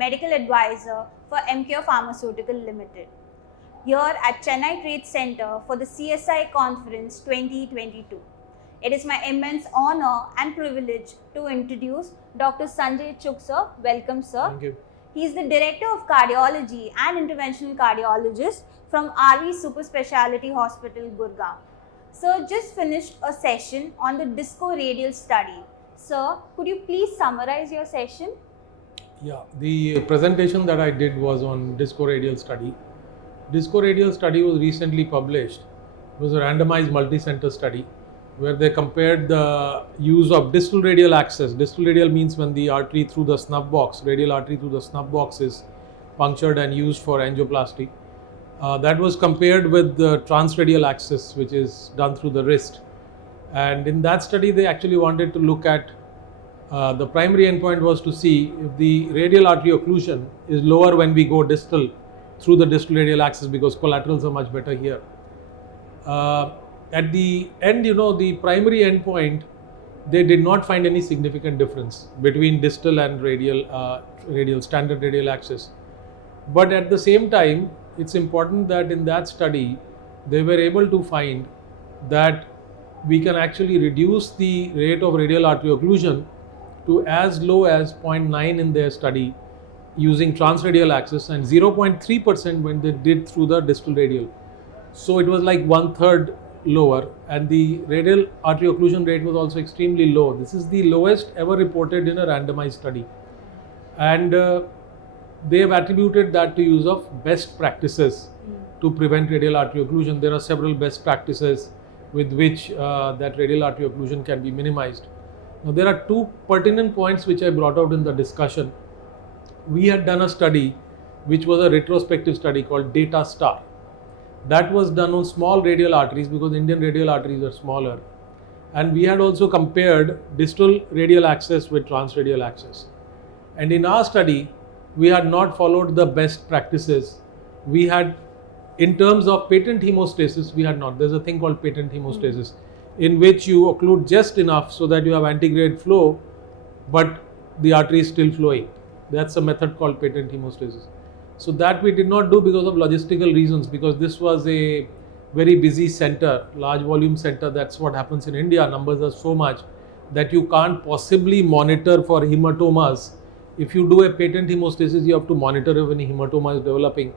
Medical Advisor for EMCURE Pharmaceutical Limited, here at Chennai Trade Center for the CSI Conference 2022. It is my immense honor and privilege to introduce Dr. Sanjay Chugh, sir. Welcome, sir. Thank you. He is the Director of Cardiology and Interventional Cardiologist from RV Super Speciality Hospital, Gurgaon. Sir just finished a session on the disco radial study. Sir, could you please summarize your session? Yeah, the presentation that I did was on disco radial study. Disco radial study was recently published. It was a randomized multi-center study where they compared the use of distal radial access. Distal radial means when the artery through the snuff box, radial artery through the snuff box is punctured and used for angioplasty. That was compared with the transradial access, which is done through the wrist. And in that study, they actually wanted to look at the primary endpoint was to see if the radial artery occlusion is lower when we go distal through the distal radial axis, because collaterals are much better here. At the end, the primary endpoint, they did not find any significant difference between distal and radial standard radial axis. But at the same time, it's important that in that study, they were able to find that we can actually reduce the rate of radial artery occlusion to as low as 0.9 in their study using transradial axis and 0.3% when they did through the distal radial. So it was like 1/3 lower, and the radial artery occlusion rate was also extremely low. This is the lowest ever reported in a randomized study. And they have attributed that to use of best practices to prevent radial artery occlusion. There are several best practices with which that radial artery occlusion can be minimized. Now, there are two pertinent points which I brought out in the discussion. We had done a study which was a retrospective study called Data Star. That was done on small radial arteries because Indian radial arteries are smaller. And we had also compared distal radial access with transradial access. And in our study, we had not followed the best practices. We had, in terms of patent hemostasis, we had not. There's a thing called patent hemostasis, in which you occlude just enough so that you have antegrade flow, but the artery is still flowing. That's a method called patent hemostasis. So that we did not do because of logistical reasons, because this was a very busy center, large volume center. That's what happens in India. Numbers are so much that you can't possibly monitor for hematomas. If you do a patent hemostasis, you have to monitor if any hematoma is developing.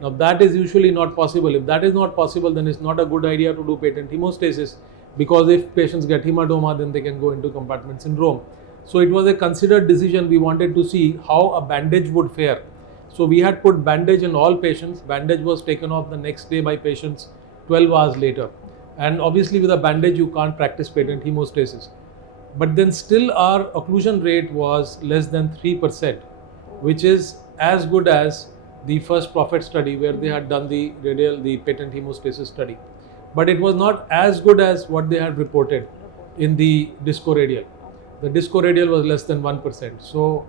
Now that is usually not possible. If that is not possible, then it's not a good idea to do patent hemostasis, because if patients get hematoma, then they can go into compartment syndrome. So it was a considered decision. We wanted to see how a bandage would fare. So we had put bandage in all patients. Bandage was taken off the next day by patients 12 hours later. And obviously with a bandage, you can't practice patent hemostasis. But then still our occlusion rate was less than 3%, which is as good as the first Prophet study where they had done the patent hemostasis study. But it was not as good as what they had reported in the disco radial. The disco radial was less than 1%. So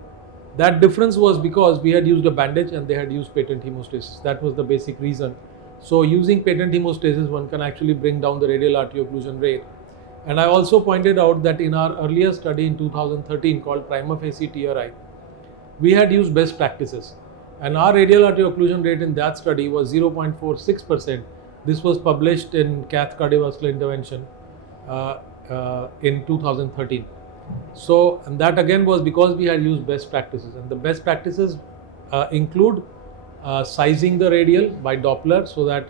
that difference was because we had used a bandage and they had used patent hemostasis. That was the basic reason. So using patent hemostasis, one can actually bring down the radial artery occlusion rate. And I also pointed out that in our earlier study in 2013 called Prima Facie TRI, we had used best practices. And our radial artery occlusion rate in that study was 0.46%. This was published in Cath Cardiovascular Intervention in 2013. So, and that again was because we had used best practices. And the best practices include sizing the radial by Doppler, so that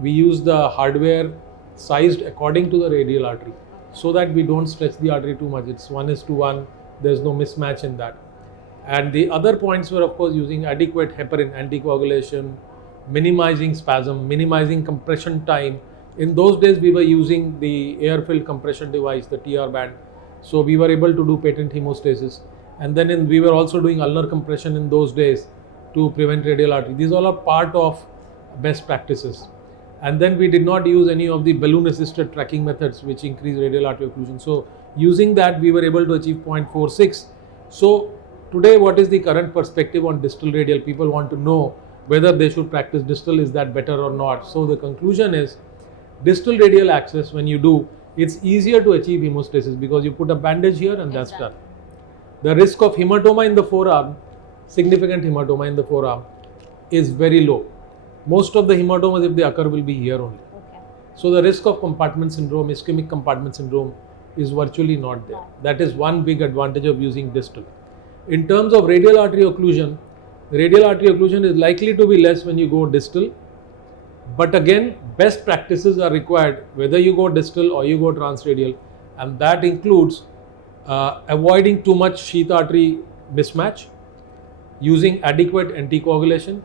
we use the hardware sized according to the radial artery, so that we don't stretch the artery too much. It's 1:1. There's no mismatch in that. And the other points were, of course, using adequate heparin, anticoagulation, minimizing spasm, minimizing compression time. In those days, we were using the air-filled compression device, the TR band. So we were able to do patent hemostasis. And then we were also doing ulnar compression in those days to prevent radial artery. These all are part of best practices. And then we did not use any of the balloon-assisted tracking methods which increase radial artery occlusion. So using that, we were able to achieve 0.46. So today, what is the current perspective on distal radial? People want to know whether they should practice distal, is that better or not? So the conclusion is, distal radial access, when you do, it's easier to achieve hemostasis because you put a bandage here and that's done. The risk of hematoma in the forearm significant hematoma in the forearm is very low. Most of the hematomas, if they occur, will be here only. Okay. So the risk of compartment syndrome, ischemic compartment syndrome, is virtually not there. That is one big advantage of using distal. In terms of radial artery occlusion is likely to be less when you go distal. But again, best practices are required whether you go distal or you go transradial, and that includes avoiding too much sheath artery mismatch, using adequate anticoagulation,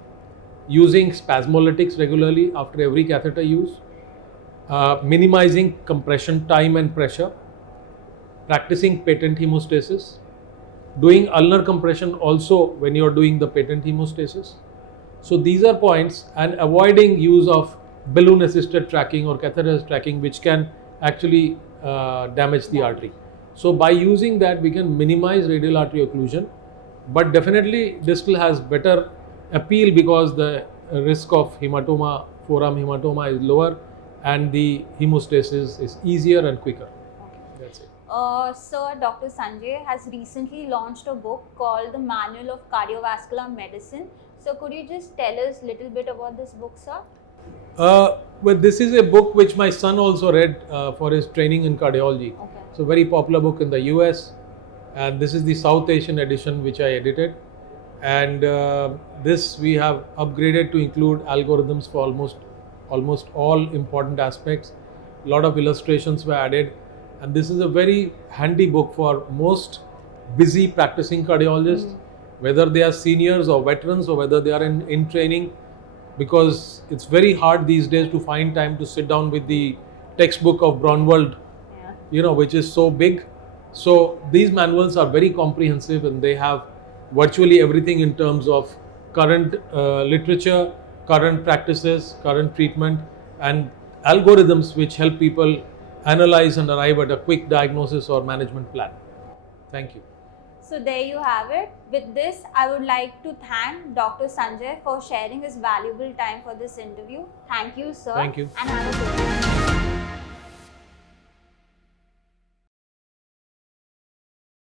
using spasmolytics regularly after every catheter use, minimizing compression time and pressure, practicing patent hemostasis, doing ulnar compression also when you are doing the patent hemostasis. So these are points, and avoiding use of balloon assisted tracking or catheter tracking, which can actually damage the artery. So by using that, we can minimize radial artery occlusion, but definitely distal has better appeal because the risk of hematoma, forearm hematoma, is lower, and the hemostasis is easier and quicker. That's it. Sir, Dr. Sanjay has recently launched a book called The Manual of Cardiovascular Medicine. So could you just tell us a little bit about this book, sir? Well, this is a book which my son also read for his training in cardiology. Okay. It's a very popular book in the US, and this is the South Asian edition which I edited. And this we have upgraded to include algorithms for almost all important aspects. A lot of illustrations were added, and this is a very handy book for most busy practicing cardiologists, whether they are seniors or veterans or whether they are in training, because it's very hard these days to find time to sit down with the textbook of Braunwald, which is so big. So these manuals are very comprehensive, and they have virtually everything in terms of current literature, current practices, current treatment, and algorithms which help people analyze and arrive at a quick diagnosis or management plan. Thank you. So there you have it. With this, I would like to thank Dr. Sanjay for sharing his valuable time for this interview. Thank you, sir. Thank you. And have a good day.